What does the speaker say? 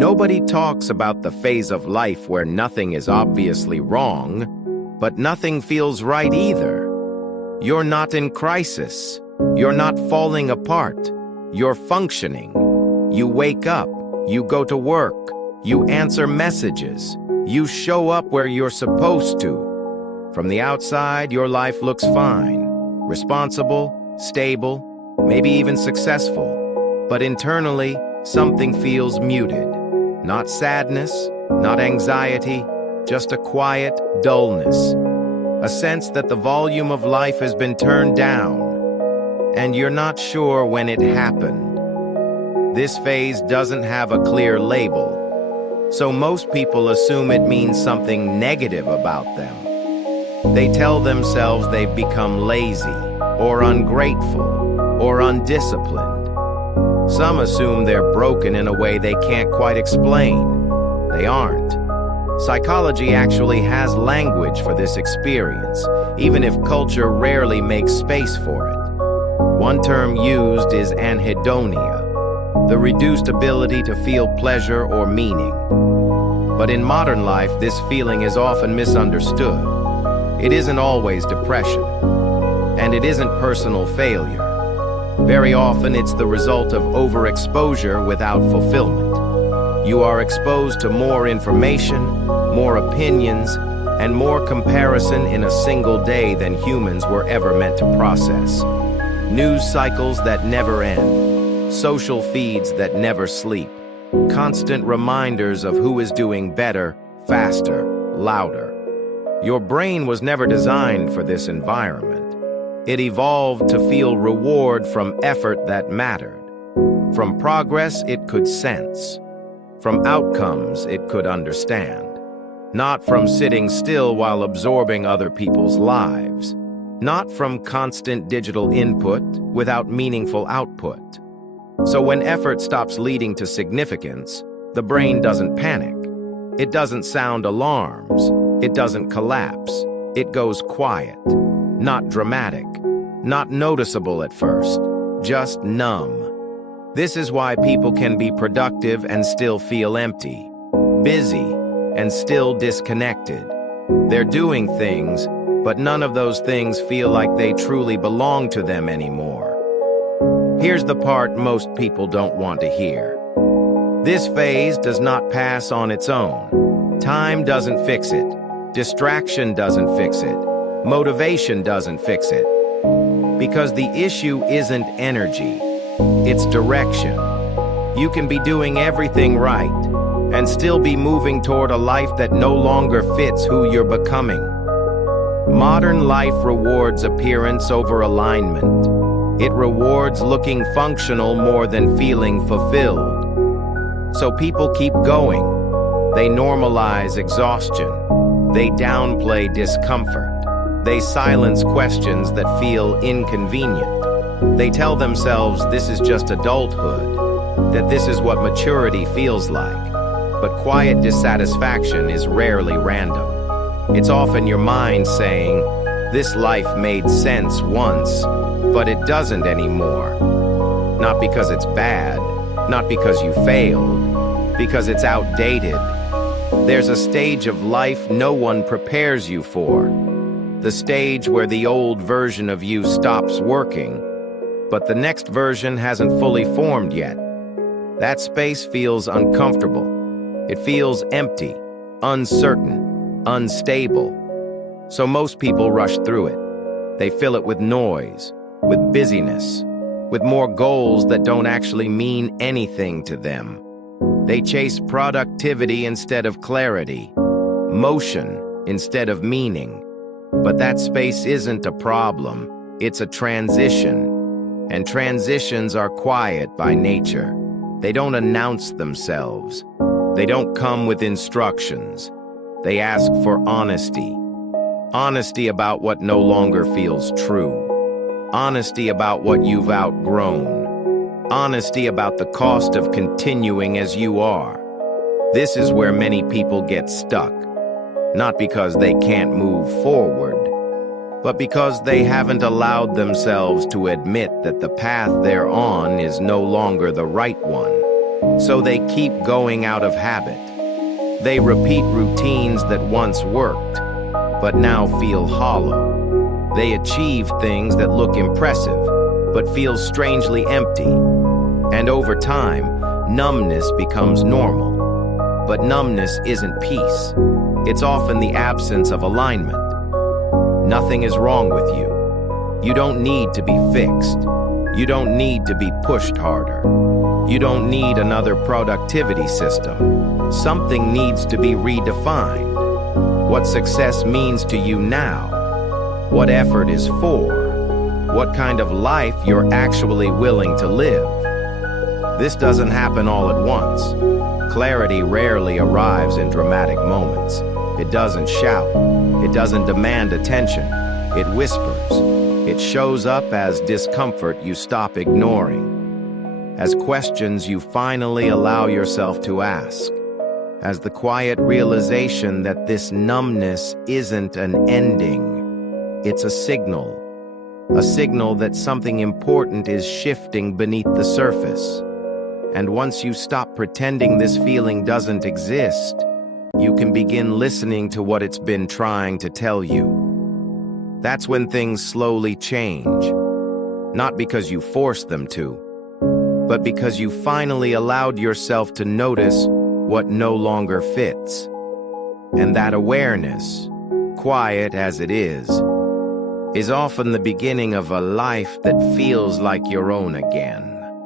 Nobody talks about the phase of life where nothing is obviously wrong, but nothing feels right either. You're not in crisis. You're not falling apart. You're functioning. You wake up. You go to work. You answer messages. You show up where you're supposed to. From the outside, your life looks fine. Responsible, stable, maybe even successful. But internally, something feels muted. Not sadness, not anxiety, just a quiet dullness. A sense that the volume of life has been turned down, and you're not sure when it happened. This phase doesn't have a clear label, so most people assume it means something negative about them. They tell themselves they've become lazy, or ungrateful, or undisciplined. Some assume they're broken in a way they can't quite explain. They aren't. Psychology actually has language for this experience, even if culture rarely makes space for it. One term used is anhedonia, the reduced ability to feel pleasure or meaning. But in modern life, this feeling is often misunderstood. It isn't always depression, and it isn't personal failure. Very often, it's the result of overexposure without fulfillment. You are exposed to more information, more opinions, and more comparison in a single day than humans were ever meant to process. News cycles that never end, social feeds that never sleep, constant reminders of who is doing better, faster, louder. Your brain was never designed for this environment. It evolved to feel reward from effort that mattered. From progress it could sense. From outcomes it could understand. Not from sitting still while absorbing other people's lives. Not from constant digital input without meaningful output. So when effort stops leading to significance, the brain doesn't panic. It doesn't sound alarms. It doesn't collapse. It goes quiet. Not dramatic, not noticeable at first, just numb. This is why people can be productive and still feel empty, busy and still disconnected. They're doing things, but none of those things feel like they truly belong to them anymore. Here's the part most people don't want to hear. This phase does not pass on its own. Time doesn't fix it. Distraction doesn't fix it. Motivation doesn't fix it. Because the issue isn't energy, it's direction. You can be doing everything right and still be moving toward a life that no longer fits who you're becoming. Modern life rewards appearance over alignment. It rewards looking functional more than feeling fulfilled. So people keep going. They normalize exhaustion. They downplay discomfort. They silence questions that feel inconvenient. They tell themselves this is just adulthood, that this is what maturity feels like. But quiet dissatisfaction is rarely random. It's often your mind saying, this life made sense once, but it doesn't anymore. Not because it's bad, not because you failed, because it's outdated. There's a stage of life no one prepares you for. The stage where the old version of you stops working, but the next version hasn't fully formed yet. That space feels uncomfortable. It feels empty, uncertain, unstable. So most people rush through it. They fill it with noise, with busyness, with more goals that don't actually mean anything to them. They chase productivity instead of clarity, motion instead of meaning. But that space isn't a problem, it's a transition. And transitions are quiet by nature. They don't announce themselves. They don't come with instructions. They ask for honesty. Honesty about what no longer feels true. Honesty about what you've outgrown. Honesty about the cost of continuing as you are. This is where many people get stuck. Not because they can't move forward, but because they haven't allowed themselves to admit that the path they're on is no longer the right one. So they keep going out of habit. They repeat routines that once worked, but now feel hollow. They achieve things that look impressive, but feel strangely empty. And over time, numbness becomes normal. But numbness isn't peace. It's often the absence of alignment. Nothing is wrong with you. You don't need to be fixed. You don't need to be pushed harder. You don't need another productivity system. Something needs to be redefined. What success means to you now. What effort is for. What kind of life you're actually willing to live. This doesn't happen all at once. Clarity rarely arrives in dramatic moments. It doesn't shout. It doesn't demand attention. It whispers. It shows up as discomfort you stop ignoring, as questions you finally allow yourself to ask, as the quiet realization that this numbness isn't an ending. It's a signal that something important is shifting beneath the surface. And once you stop pretending this feeling doesn't exist, you can begin listening to what it's been trying to tell you. That's when things slowly change. Not because you forced them to, but because you finally allowed yourself to notice what no longer fits. And that awareness, quiet as it is often the beginning of a life that feels like your own again.